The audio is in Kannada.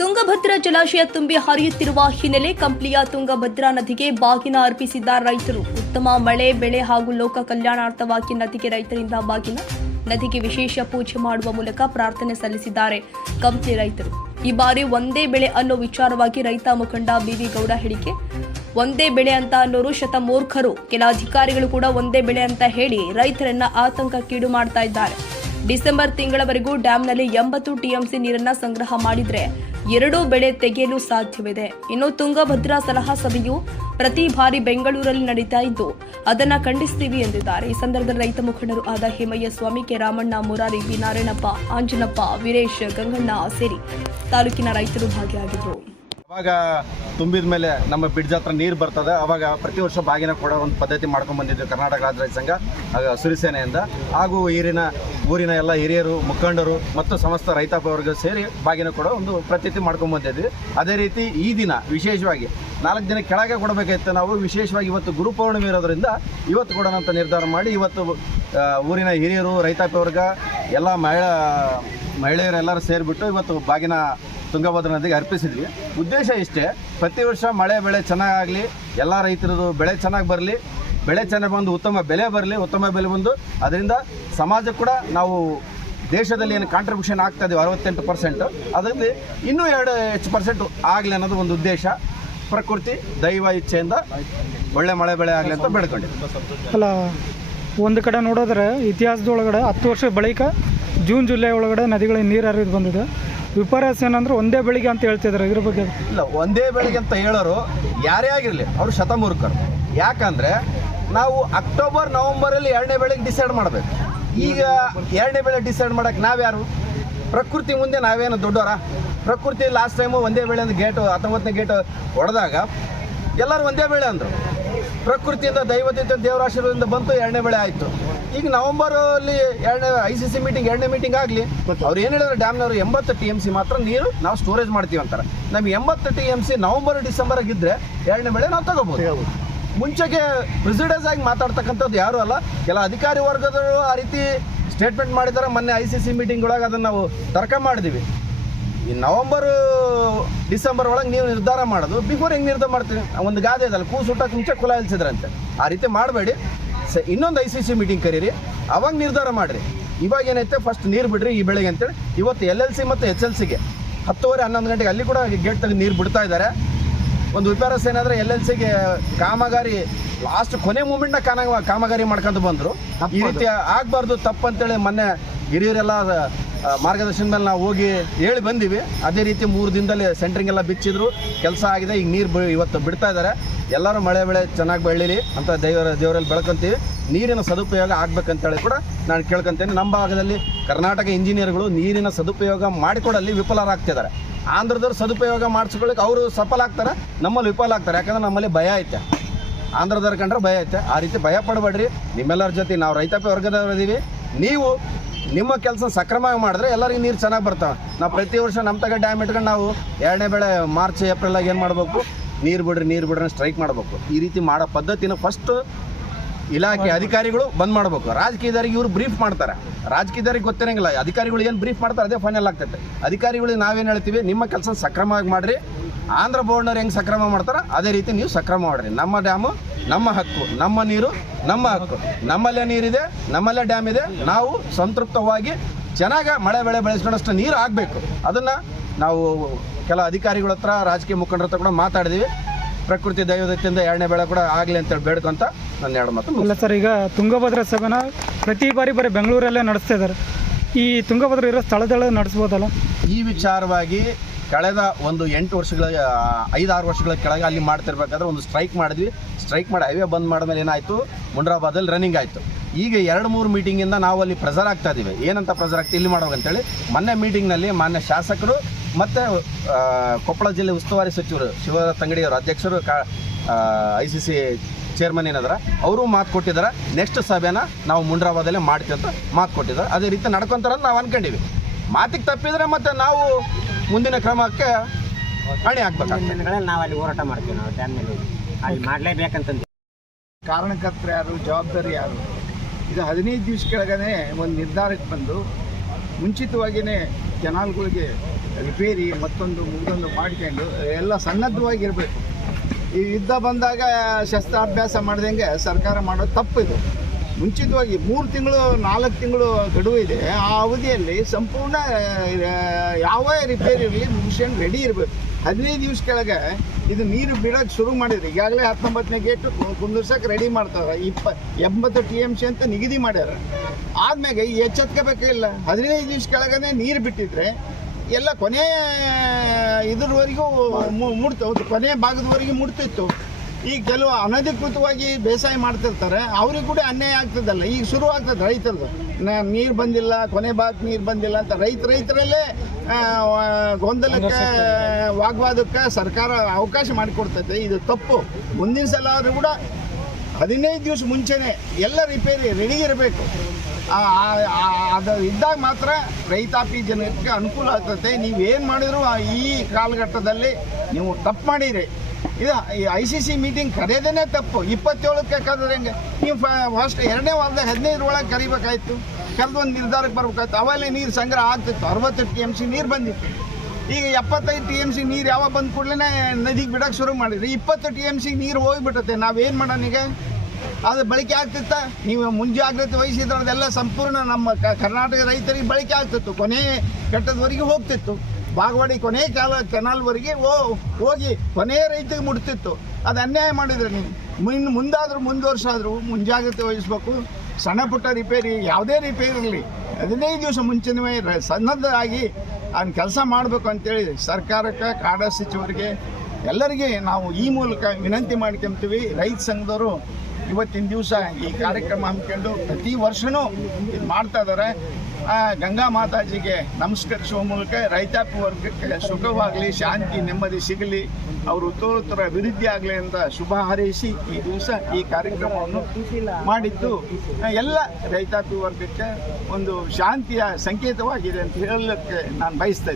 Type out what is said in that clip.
ತುಂಗಭದ್ರಾ ಜಲಾಶಯ ತುಂಬಿ ಹರಿಯುತ್ತಿರುವ ಹಿನ್ನೆಲೆ ಕಂಪ್ಲಿಯ ತುಂಗಭದ್ರಾ ನದಿಗೆ ಬಾಗಿನ ಅರ್ಪಿಸಿದ್ದ ರೈತರು, ಉತ್ತಮ ಮಳೆ, ಬೆಳೆ ಹಾಗೂ ಲೋಕ ಕಲ್ಯಾಣಾರ್ಥವಾಗಿ ನದಿಗೆ ರೈತರಿಂದ ಬಾಗಿನ, ನದಿಗೆ ವಿಶೇಷ ಪೂಜೆ ಮಾಡುವ ಮೂಲಕ ಪ್ರಾರ್ಥನೆ ಸಲ್ಲಿಸಿದ್ದಾರೆ ಕಂಪ್ಲಿ ರೈತರು. ಈ ಬಾರಿ ಒಂದೇ ಬೆಳೆ ಅನ್ನೋ ವಿಚಾರವಾಗಿ ರೈತ ಮುಖಂಡ ಬಿವಿ ಗೌಡ ಹೇಳಿಕೆ, ಒಂದೇ ಬೆಳೆ ಅಂತ ಅನ್ನೋರು ಶತಮೂರ್ಖರು. ಕೆಲ ಅಧಿಕಾರಿಗಳು ಕೂಡ ಒಂದೇ ಬೆಳೆ ಅಂತ ಹೇಳಿ ರೈತರನ್ನ ಆತಂಕಕ್ಕೀಡು ಮಾಡ್ತಾ ಇದ್ದಾರೆ. ಡಿಸೆಂಬರ್ ತಿಂಗಳವರೆಗೂ ಡ್ಯಾಂನಲ್ಲಿ ಎಂಬತ್ತು ಟಿಎಂಸಿ ನೀರನ್ನ ಸಂಗ್ರಹ ಮಾಡಿದರೆ ಎರಡೂ ಬೆಳೆ ತೆಗೆಯಲು ಸಾಧ್ಯವಿದೆ. ಇನ್ನು ತುಂಗಭದ್ರಾ ಸಲಹಾ ಸಭೆಯು ಪ್ರತಿ ಬಾರಿ ಬೆಂಗಳೂರಲ್ಲಿ ನಡೀತಾ ಇದ್ದು, ಅದನ್ನ ಖಂಡಿಸ್ತೀವಿ ಎಂದಿದ್ದಾರೆ. ಈ ಸಂದರ್ಭದಲ್ಲಿ ರೈತ ಮುಖಂಡರು ಆದ ಹೇಮಯ್ಯ ಸ್ವಾಮಿ, ಕೆ ರಾಮಣ್ಣ, ಮುರಾರಿ ಬಿ ನಾರಾಯಣಪ್ಪ, ಆಂಜನಪ್ಪ, ವೀರೇಶ್, ಗಂಗಣ್ಣ ಸೇರಿ ತಾಲೂಕಿನ ರೈತರು ಭಾಗಿಯಾಗಿದ್ದರು ಅವಾಗ ತುಂಬಿದ ಮೇಲೆ ನಮ್ಮ ಬಿಡ್ಜ್ ಹತ್ರ ನೀರು ಬರ್ತದೆ. ಅವಾಗ ಪ್ರತಿ ವರ್ಷ ಬಾಗಿನ ಕೊಡೋ ಒಂದು ಪದ್ಧತಿ ಮಾಡ್ಕೊಂಡು ಕರ್ನಾಟಕ ರಾಜ್ಯ ಸಂಘ ಸಿರಿಸೇನೆಯಿಂದ. ಹಾಗೂ ಊರಿನ ಊರಿನ ಎಲ್ಲ ಹಿರಿಯರು, ಮುಖಂಡರು, ಮತ್ತು ಸಮಸ್ತ ರೈತಾಪಿ ವರ್ಗ ಸೇರಿ ಬಾಗಿನ ಕೂಡ ಒಂದು ಪ್ರತೀತಿ ಮಾಡ್ಕೊಂಡು ಬಂದಿದ್ವಿ. ಅದೇ ರೀತಿ ಈ ದಿನ ವಿಶೇಷವಾಗಿ ನಾಲ್ಕು ದಿನ ಕೆಳಗೆ ಕೊಡಬೇಕಾಗಿತ್ತು ನಾವು, ವಿಶೇಷವಾಗಿ ಇವತ್ತು ಗುರುಪೌರ್ಣಿಮೆ ಇರೋದ್ರಿಂದ ಇವತ್ತು ಕೊಡೋಣ ಅಂತ ನಿರ್ಧಾರ ಮಾಡಿ ಇವತ್ತು ಊರಿನ ಹಿರಿಯರು ರೈತಾಪಿ ವರ್ಗ ಎಲ್ಲ ಮಹಿಳಾ ಮಹಿಳೆಯರೆಲ್ಲರೂ ಸೇರಿಬಿಟ್ಟು ಇವತ್ತು ಬಾಗಿನ ತುಂಗಭದ್ರ ನದಿಗೆ ಅರ್ಪಿಸಿದ್ವಿ. ಉದ್ದೇಶ ಇಷ್ಟೇ, ಪ್ರತಿ ವರ್ಷ ಮಳೆ, ಬೆಳೆ ಚೆನ್ನಾಗಾಗಲಿ, ಎಲ್ಲ ರೈತರದು ಬೆಳೆ ಚೆನ್ನಾಗಿ ಬರಲಿ ಬೆಳೆ ಚೆನ್ನಾಗಿ ಬಂದು ಉತ್ತಮ ಬೆಲೆ ಬರಲಿ ಉತ್ತಮ ಬೆಲೆ ಬಂದು ಅದರಿಂದ ಸಮಾಜ ಕೂಡ ನಾವು ದೇಶದಲ್ಲಿ ಏನು ಕಾಂಟ್ರಿಬ್ಯೂಷನ್ ಆಗ್ತಾ ಇದೀವಿ ಅರವತ್ತೆಂಟು ಪರ್ಸೆಂಟ್ ಅದರಲ್ಲಿ ಇನ್ನೂ ಎರಡು ಹೆಚ್ಚು ಪರ್ಸೆಂಟ್ ಆಗಲಿ ಅನ್ನೋದು ಒಂದು ಉದ್ದೇಶ. ಪ್ರಕೃತಿ ದೈವ ಇಚ್ಛೆಯಿಂದ ಒಳ್ಳೆ ಮಳೆ ಬೆಳೆ ಆಗಲಿ ಅಂತ ಬೆಳ್ಕೊಂಡಿದ್ದೀವಿ ಅಲ್ಲ ಒಂದು ಕಡೆ ನೋಡಿದ್ರೆ ಇತಿಹಾಸದೊಳಗಡೆ ಹತ್ತು ವರ್ಷ ಬಳಿಕ ಜೂನ್ ಜುಲೈ ಒಳಗಡೆ ನದಿಗಳಿಗೆ ನೀರು ಹರಿದು ಬಂದಿದೆ. ವಿಪರ್ಯಾಸ ಏನಂದ್ರೆ ಒಂದೇ ಬೆಳಿಗ್ಗೆ ಅಂತ ಹೇಳ್ತಿದ್ದಾರೆ ಇದ್ರ ಬಗ್ಗೆ. ಇಲ್ಲ ಒಂದೇ ಬೆಳಿಗ್ಗೆ ಅಂತ ಹೇಳೋರು ಯಾರೇ ಆಗಿರಲಿ ಅವರು ಶತಮೂರ್ಖರು. ಯಾಕಂದ್ರೆ ನಾವು ಅಕ್ಟೋಬರ್, ನವೆಂಬರಲ್ಲಿ ಎರಡನೇ ಬೆಳೆಗೆ ಡಿಸೈಡ್ ಮಾಡಬೇಕು. ಈಗ ಎರಡನೇ ಬೆಳೆ ಡಿಸೈಡ್ ಮಾಡೋಕೆ ನಾವ್ಯಾರು? ಪ್ರಕೃತಿ ಮುಂದೆ ನಾವೇನು ದೊಡ್ಡವರ ಪ್ರಕೃತಿ ಲಾಸ್ಟ್ ಟೈಮು ಒಂದೇ ಬೆಳೆ ಅಂದ್ರೆ ಗೇಟು ಹತ್ತೊಂಬತ್ತನೇ ಗೇಟು ಹೊಡೆದಾಗ ಎಲ್ಲರೂ ಒಂದೇ ಬೆಳೆ ಅಂದರು. ಪ್ರಕೃತಿಯಿಂದ ದೈವದಿಂದ ದೇವರ ಆಶೀರ್ವಾದದಿಂದ ಬಂತು, ಎರಡನೇ ಬೆಳೆ ಆಯಿತು. ಈಗ ನವೆಂಬರಲ್ಲಿ ಎರಡನೇ ಐ ಸಿ ಸಿ ಮೀಟಿಂಗ್ ಎರಡನೇ ಮೀಟಿಂಗ್ ಆಗಲಿ, ಅವ್ರು ಏನು ಹೇಳಿದ್ರು? ಡ್ಯಾಮ್ನವರು ಎಂಬತ್ತು ಟಿ ಎಂ ಸಿ ಮಾತ್ರ ನೀರು ನಾವು ಸ್ಟೋರೇಜ್ ಮಾಡ್ತೀವಿ ಅಂತಾರೆ. ನಮ್ಗೆ ಎಂಬತ್ತು T M C November December ಇದ್ದರೆ ಎರಡನೇ ಬೆಳೆ ನಾವು ತಗೋಬೋದು. ಮುಂಚೆಗೆ ಪ್ರೆಸಿಡೆನ್ಸ್ ಆಗಿ ಮಾತಾಡ್ತಕ್ಕಂಥದ್ದು ಯಾರು ಅಲ್ಲ. ಕೆಲ ಅಧಿಕಾರಿ ವರ್ಗದವರು ಆ ರೀತಿ ಸ್ಟೇಟ್ಮೆಂಟ್ ಮಾಡಿದಾರೆ ಮೊನ್ನೆ ಐ ಸಿ ಸಿ ಮೀಟಿಂಗ್ ಒಳಗೆ ಅದನ್ನು ನಾವು ತರ್ಕ ಮಾಡಿದ್ವಿ. ಈ ನವಂಬರು, ಡಿಸೆಂಬರ್ ಒಳಗೆ ನೀವು ನಿರ್ಧಾರ ಮಾಡೋದು. ಬಿಫೋರ್ ಹೆಂಗೆ ನಿರ್ಧಾರ ಮಾಡ್ತೀನಿ ಒಂದು ಗಾದೆ ಇದಲ್ಲ. ಕೂ ಸುಟ್ಟಕ್ಕೆ ಮುಂಚೆ ಕುಲ ಇಲ್ಸಿದ್ರಂತೆ ಆ ರೀತಿ ಮಾಡಬೇಡಿ. ಸ, ಇನ್ನೊಂದು ಐ ಸಿ ಸಿ ಮೀಟಿಂಗ್ ಕರೀರಿ. ಅವಾಗ ನಿರ್ಧಾರ ಮಾಡಿರಿ. ಇವಾಗ ಏನೈತೆ? ಫಸ್ಟ್ ನೀರು ಬಿಡ್ರಿ ಈ ಬೆಳಗ್ಗೆ ಅಂತೇಳಿ. ಇವತ್ತು ಎಲ್ ಎಲ್ ಸಿ ಮತ್ತು ಎಚ್ ಎಲ್ ಸಿಗೆ ಹತ್ತುವರೆ ಹನ್ನೊಂದು ಗಂಟೆಗೆ ಅಲ್ಲಿ ಕೂಡ ಗೇಟ್ ತೆಗೆದು ನೀರು ಬಿಡ್ತಾ ಇದ್ದಾರೆ. ಒಂದು ವಿಪರ್ಯಾಸ ಏನಾದ್ರೆ ಎಲ್ ಎಲ್ ಸಿಗೆ ಕಾಮಗಾರಿ ಲಾಸ್ಟ್ ಕೊನೆ ಮೂಮೆಂಟ್ನ ನ ಕಾಮಗಾರಿ ಮಾಡ್ಕೊಂಡು ಬಂದರು. ಈ ರೀತಿ ಆಗಬಾರ್ದು ತಪ್ಪಂತೇಳಿ ಮೊನ್ನೆ ಹಿರಿಯರೆಲ್ಲ ಮಾರ್ಗದರ್ಶನ ಮೇಲೆ ನಾವು ಹೋಗಿ ಹೇಳಿ ಬಂದೀವಿ. ಅದೇ ರೀತಿ ಮೂರು ದಿನದಲ್ಲಿ ಸೆಂಟ್ರಿಂಗ್ ಎಲ್ಲ ಬಿಚ್ಚಿದ್ರು. ಕೆಲಸ ಆಗಿದೆ ಈಗ ನೀರು ಇವತ್ತು ಬಿಡ್ತಾ ಇದ್ದಾರೆ ಎಲ್ಲರೂ ಮಳೆ ಬೆಳೆ ಚೆನ್ನಾಗಿ ಬೆಳೀಲಿ ಅಂತ ದೇವರ ದೇವರಲ್ಲಿ ಬೆಳ್ಕೊಂತೀವಿ. ನೀರಿನ ಸದುಪಯೋಗ ಆಗ್ಬೇಕಂತೇಳಿ ಕೂಡ ನಾನು ಕೇಳ್ಕೊಂತೇನೆ. ನಮ್ಮ ಭಾಗದಲ್ಲಿ ಕರ್ನಾಟಕ ಇಂಜಿನಿಯರ್ಗಳು ನೀರಿನ ಸದುಪಯೋಗ ಮಾಡಿಕೊಡಲ್ಲಿ ವಿಫಲರಾಗ್ತಿದ್ದಾರೆ. ಆಂಧ್ರದವ್ರು ಸದುಪಯೋಗ ಮಾಡಿಸ್ಕೊಳ್ಳಿಕ್ಕೆ ಅವರು ಸಫಲ ಆಗ್ತಾರೆ, ನಮ್ಮಲ್ಲಿ ವಿಫಲ ಆಗ್ತಾರೆ. ಯಾಕಂದ್ರೆ ನಮ್ಮಲ್ಲಿ ಭಯ ಐತೆ. ಆಂಧ್ರದವ್ರು ಕಂಡ್ರೆ ಭಯ ಐತೆ. ಆ ರೀತಿ ಭಯ ಪಡಬೇಡ್ರಿ. ನಿಮ್ಮೆಲ್ಲರ ಜೊತೆ ನಾವು ರೈತಾಪಿ ವರ್ಗದವ್ರು ಇದ್ದೀವಿ ನೀವು ನಿಮ್ಮ ಕೆಲಸ ಸಕ್ರಮವಾಗಿ ಮಾಡಿದ್ರೆ ಎಲ್ಲರಿಗೂ ನೀರು ಚೆನ್ನಾಗಿ ಬರ್ತಾವೆ. ನಾವು ಪ್ರತಿ ವರ್ಷ ನಮ್ಮ ತಗ ಡ್ಯಾಮ್ ಇಟ್ಕೊಂಡು ನಾವು ಎರಡನೇ ಬೆಳೆ ಮಾರ್ಚ್ ಏಪ್ರಿಲಾಗ ಏನು ಮಾಡಬೇಕು? ನೀರು ಬಿಡ್ರಿ ನೀರು ಬಿಡ್ರಿ ಸ್ಟ್ರೈಕ್ ಮಾಡಬೇಕು. ಈ ರೀತಿ ಮಾಡೋ ಪದ್ಧತಿನ ಫಸ್ಟು ಇಲಾಖೆ ಅಧಿಕಾರಿಗಳು ಬಂದ್ ಮಾಡಬೇಕು. ರಾಜಕೀಯದಾರಿಗೆ ಇವರು ಬ್ರೀಫ್ ಮಾಡ್ತಾರೆ. ರಾಜಕೀಯದಾರಿಗೆ ಗೊತ್ತಿರಂಗಿಲ್ಲ. ಅಧಿಕಾರಿಗಳು ಏನು ಬ್ರೀಫ್ ಮಾಡ್ತಾರೆ ಅದೇ ಫೈನಲ್ ಆಗ್ತೈತೆ. ಅಧಿಕಾರಿಗಳಿಗೆ ನಾವೇನು ಹೇಳ್ತೀವಿ, ನಿಮ್ಮ ಕೆಲಸ ಸಕ್ರಮವಾಗಿ ಮಾಡಿರಿ. ಆಂಧ್ರ ಬೋರ್ಡ್ನವ್ರು ಹೆಂಗೆ ಸಕ್ರಮ ಮಾಡ್ತಾರೆ ಅದೇ ರೀತಿ ನೀವು ಸಕ್ರಮ ಮಾಡಿರಿ. ನಮ್ಮ ಡ್ಯಾಮು ನಮ್ಮ ಹಕ್ಕು, ನಮ್ಮ ನೀರು, ನಮ್ಮ ಹಕ್ಕು. ನಮ್ಮಲ್ಲೇ ನೀರಿದೆ, ನಮ್ಮಲ್ಲೇ ಡ್ಯಾಮ್ ಇದೆ. ನಾವು ಸಂತೃಪ್ತವಾಗಿ ಚೆನ್ನಾಗಿ ಮಳೆ ಬೆಳೆ ಬೆಳೆಸ್ಕೊಂಡಷ್ಟು ನೀರು ಆಗಬೇಕು. ಅದನ್ನು ನಾವು ಕೆಲ ಅಧಿಕಾರಿಗಳ ಹತ್ರ, ರಾಜಕೀಯ ಮುಖಂಡರ ಹತ್ರ ಕೂಡ ಮಾತಾಡಿದ್ದೀವಿ ಪ್ರಕೃತಿ ದೈವದತ್ತಿಂದ ಎರಡನೇ ಬೆಳೆ ಕೂಡ ಆಗಲಿ ಅಂತೇಳಿ ಬೇಡ್ಕೊಂತ ನನ್ನ ಎರಡು ಮಾತು. ಇಲ್ಲ ಸರ್ ಈಗ ತುಂಗಭದ್ರಾ ಸಭೆನ ಪ್ರತಿ ಬಾರಿ ಬರೀ ಬೆಂಗಳೂರಲ್ಲೇ ನಡೆಸ್ತಾ ಇದ್ದಾರೆ. ಈ ತುಂಗಭದ್ರಾ ಇರೋ ಸ್ಥಳದಲ್ಲೇ ನಡೆಸ್ಬೋದಲ್ಲ? ಈ ವಿಚಾರವಾಗಿ ಕಳೆದ ಒಂದು ಎಂಟು ವರ್ಷಗಳ ಐದಾರು ವರ್ಷಗಳ ಕೆಳಗೆ ಅಲ್ಲಿ ಮಾಡ್ತಿರ್ಬೇಕಾದ್ರೆ ಒಂದು ಸ್ಟ್ರೈಕ್ ಮಾಡಿದ್ವಿ. ಸ್ಟ್ರೈಕ್ ಮಾಡಿ ಹೈವೇ ಬಂದ್ ಮಾಡಿದ್ಮೇಲೆ ಏನಾಯಿತು? ಮುಂಡ್ರಾಬಾದಲ್ಲಿ ರನ್ನಿಂಗ್ ಆಯಿತು. ಈಗ ಎರಡು ಮೂರು ಮೀಟಿಂಗಿಂದ ನಾವು ಅಲ್ಲಿ ಪ್ರೆಸರ್ ಆಗ್ತಾ ಇದ್ದೀವಿ ಏನಂತ ಪ್ರೆಸರ್ ಆಗ್ತಾ ಇಲ್ಲಿ ಮಾಡೋವಂತೇಳಿ ಮೊನ್ನೆ ಮೀಟಿಂಗ್ನಲ್ಲಿ ಮಾನ್ಯ ಶಾಸಕರು ಮತ್ತು ಕೊಪ್ಪಳ ಜಿಲ್ಲೆ ಉಸ್ತುವಾರಿ ಸಚಿವರು ಶಿವ ತಂಗಡಿಯವರು ಅಧ್ಯಕ್ಷರು ಕಾ ಐ ಸಿ ಸಿ ಚೇರ್ಮನ್ ಏನಾದ್ರೆ ಅವರು ಮಾತು ಕೊಟ್ಟಿದ್ದಾರೆ ನೆಕ್ಸ್ಟ್ ಸಭೆನ ನಾವು ಮುಂಡ್ರಾಬಾದಲ್ಲೇ ಮಾಡ್ತೀವಿ ಅಂತ ಮಾತು ಕೊಟ್ಟಿದ್ದಾರೆ ಅದೇ ರೀತಿ ನಡ್ಕೊಂತಾರ ನಾವು ಅನ್ಕೊಂಡಿವಿ. ಮಾತಿಗೆ ತಪ್ಪಿದರೆ ಮತ್ತೆ ನಾವು ಮುಂದಿನ ಕ್ರಮಕ್ಕೆ ಹೊಣೆ ಹಾಕ್ಬೇಕಾಗ್ತದೆ. ನಾವು ಅಲ್ಲಿ ಹೋರಾಟ ಮಾಡ್ತೀವಿ ನಾವು ಡ್ಯಾಮ್ ಮೇಲೆ ಹೋಗಿ. ಅಲ್ಲಿ ಮಾಡಲೇಬೇಕಂತಂದು. ಕಾರಣಕರ್ತರು ಯಾರು ಜವಾಬ್ದಾರಿ ಯಾರು? ಇದು ಹದಿನೈದು ದಿವಸ ಕೆಳಗನೆ ಒಂದು ನಿರ್ಧಾರಕ್ಕೆ ಬಂದು ಮುಂಚಿತವಾಗಿಯೇ ಕೆನಾಲ್ಗಳಿಗೆ ರಿಪೇರಿ ಮತ್ತೊಂದು ಮುಂದೊಂದು ಮಾಡ್ಕೊಂಡು ಎಲ್ಲ ಸನ್ನದ್ಧವಾಗಿರಬೇಕು. ಈ ಯುದ್ಧ ಬಂದಾಗ ಶಸ್ತ್ರಾಭ್ಯಾಸ ಮಾಡ್ದಂಗೆ ಸರ್ಕಾರ ಮಾಡೋದು ತಪ್ಪಿದು. ಮುಂಚಿತವಾಗಿ ಮೂರು ತಿಂಗಳು, ನಾಲ್ಕು ತಿಂಗಳು ಗಡುವು ಇದೆ. ಆ ಅವಧಿಯಲ್ಲಿ ಸಂಪೂರ್ಣ ಯಾವ ರಿಪೇರಿ ಇರಲಿ, ಮಿಷನ್ ರೆಡಿ ಇರಬೇಕು. ಹದಿನೈದು ದಿವ್ಸ ಕೆಳಗೆ ಇದು ನೀರು ಬಿಡೋಕೆ ಶುರು ಮಾಡಿದ್ರು. ಈಗಾಗಲೇ ಹತ್ತೊಂಬತ್ತನೇ ಗೇಟು ಕುಂದಿರ್ಸಕ್ಕೆ ರೆಡಿ ಮಾಡ್ತಾರೆ. ಇಪ್ಪ, ಎಂಬತ್ತು ಟಿ ಎಂ ಸಿ ಅಂತ ನಿಗದಿ ಮಾಡ್ಯಾರ. ಆದ್ಮೇಲೆ ಎಚ್ಚೆತ್ಕೋಬೇಕಿಲ್ಲ ಹದಿನೈದು ದಿವಸ ಕೆಳಗನೆ ನೀರು ಬಿಟ್ಟಿದ್ರೆ ಎಲ್ಲ ಕೊನೆ ಇದ್ರವರೆಗೂ ಮುಡ್ತು. ಕೊನೆ ಭಾಗದವರೆಗೆ ಮುಡ್ತಿತ್ತು. ಈಗ ಕೆಲವು ಅನಧಿಕೃತವಾಗಿ ಬೇಸಾಯ ಮಾಡ್ತಿರ್ತಾರೆ ಅವ್ರಿಗೆ ಕೂಡ ಅನ್ಯಾಯ ಆಗ್ತದಲ್ಲ. ಈಗ ಶುರು ಆಗ್ತದೆ ರೈತರದು ನೀರು ಬಂದಿಲ್ಲ ಕೊನೆ ಬಾತ್ ನೀರು ಬಂದಿಲ್ಲ ಅಂತ ರೈತ ರೈತರಲ್ಲೇ ಗೊಂದಲಕ್ಕೆ ವಾಗ್ವಾದಕ್ಕೆ ಸರ್ಕಾರ ಅವಕಾಶ ಮಾಡಿಕೊಡ್ತೈತೆ ಇದು ತಪ್ಪು. ಮುಂದಿನ ಸಲ ಆದರೂ ಕೂಡ ಹದಿನೈದು ದಿವಸ ಮುಂಚೆನೆ ಎಲ್ಲ ರಿಪೇರಿ ರೆಡಿ ಇರಬೇಕು. ಅದು ಇದ್ದಾಗ ಮಾತ್ರ ರೈತಾಪಿ ಜನಕ್ಕೆ ಅನುಕೂಲ ಆಗ್ತದೆ. ನೀವೇನು ಮಾಡಿದ್ರು ಈ ಕಾಲಘಟ್ಟದಲ್ಲಿ ನೀವು ತಪ್ಪು ಮಾಡಿರಿ. ಇದು ಐ ಸಿ ಸಿ ಮೀಟಿಂಗ್ ಕರೆಯೋದೇ ತಪ್ಪು. ಇಪ್ಪತ್ತೇಳಕ್ಕೆ ಕರೆದ್ರೆ ಹೆಂಗೆ? ನೀವು ಫಸ್ಟ್ ಎರಡನೇ ವಾರದಾಗ ಹದಿನೈದರೊಳಗೆ ಕರಿಬೇಕಾಯ್ತು. ಕರೆದು ಒಂದು ನಿರ್ಧಾರಕ್ಕೆ ಬರ್ಬೇಕಾಯ್ತು. ಅವಾಗಲೇ ನೀರು ಸಂಗ್ರಹ ಆಗ್ತಿತ್ತು. ಅರವತ್ತು ಟಿ ಎಂ ಸಿ ನೀರು ಬಂದಿತ್ತು. ಈಗ ಎಪ್ಪತ್ತೈದು ಟಿ ಎಂ ಸಿ ನೀರು ಯಾವಾಗ ಬಂದ ಕೂಡಲೇ ನದಿಗೆ ಬಿಡೋಕೆ ಶುರು ಮಾಡಿದ್ರಿ. ಇಪ್ಪತ್ತು ಟಿ ಎಂ ಸಿ ನೀರು ಹೋಗಿಬಿಟ್ಟತೆ ನಾವೇನು ಮಾಡೋಣ ಈಗ? ಅದು ಬಳಕೆ ಆಗ್ತಿತ್ತ? ನೀವು ಮುಂಜಾಗ್ರತೆ ವಹಿಸಿದ್ರದೆಲ್ಲ ಸಂಪೂರ್ಣ ನಮ್ಮ ಕರ್ನಾಟಕ ರೈತರಿಗೆ ಬಳಕೆ ಆಗ್ತಿತ್ತು. ಕೊನೆ ಘಟ್ಟದವರೆಗೆ ಹೋಗ್ತಿತ್ತು. ಬಾಗವಾಡಿ ಕೊನೆ ಕಾಲ ಕೆನಾಲ್ವರೆಗೆ ಓ, ಹೋಗಿ ಕೊನೆ ರೈತಿಗೆ ಮುಟ್ತಿತ್ತು. ಅದು ಅನ್ಯಾಯ ಮಾಡಿದ್ರೆ ನೀವು ಮುನ್ ಮುಂದಾದರೂ ಮುಂದುವರ್ಸಾದರೂ ಮುಂಜಾಗ್ರತೆ ವಹಿಸ್ಬೇಕು. ಸಣ್ಣ ಪುಟ್ಟ ರಿಪೇರಿ ಯಾವುದೇ ರಿಪೇರಿ ಇರಲಿ. ಹದಿನೈದು ದಿವಸ ಮುಂಚಿನವೇ ಸನ್ನದ್ಧರಾಗಿ ಅದನ್ನ ಕೆಲಸ ಮಾಡಬೇಕು ಅಂತೇಳಿ ಸರ್ಕಾರಕ್ಕೆ, ಕಾಡ ಸಚಿವರಿಗೆ ಎಲ್ಲರಿಗೆ ನಾವು ಈ ಮೂಲಕ ವಿನಂತಿ ಮಾಡ್ಕೊಂತೀವಿ. ರೈತ ಸಂಘದವರು ಇವತ್ತಿನ ದಿವಸ ಈ ಕಾರ್ಯಕ್ರಮ ಹಮ್ಮಿಕೊಂಡು ಪ್ರತಿ ವರ್ಷವೂ ಇದು ಮಾಡ್ತಾ ಇದ್ದಾರೆ ಗಂಗಾ ಮಾತಾಜಿಗೆ ನಮಸ್ಕರಿಸುವ ಮೂಲಕ ರೈತಾಪಿ ವರ್ಗಕ್ಕೆ ಸುಖವಾಗಲಿ, ಶಾಂತಿ, ನೆಮ್ಮದಿ ಸಿಗಲಿ, ಅವರು ಉತ್ತರೋತ್ತರ ಅಭಿವೃದ್ಧಿ ಆಗಲಿ ಅಂತ ಶುಭ ಹಾರೈಸಿ ಈ ದಿವಸ ಈ ಕಾರ್ಯಕ್ರಮವನ್ನು ಮಾಡಿದ್ದು. ಎಲ್ಲ ರೈತಾಪಿ ವರ್ಗಕ್ಕೆ ಒಂದು ಶಾಂತಿಯ ಸಂಕೇತವಾಗಿದೆ ಅಂತ ಹೇಳಲಿಕ್ಕೆ ನಾನು ಬಯಸ್ತಾ ಇದ್ದೀನಿ.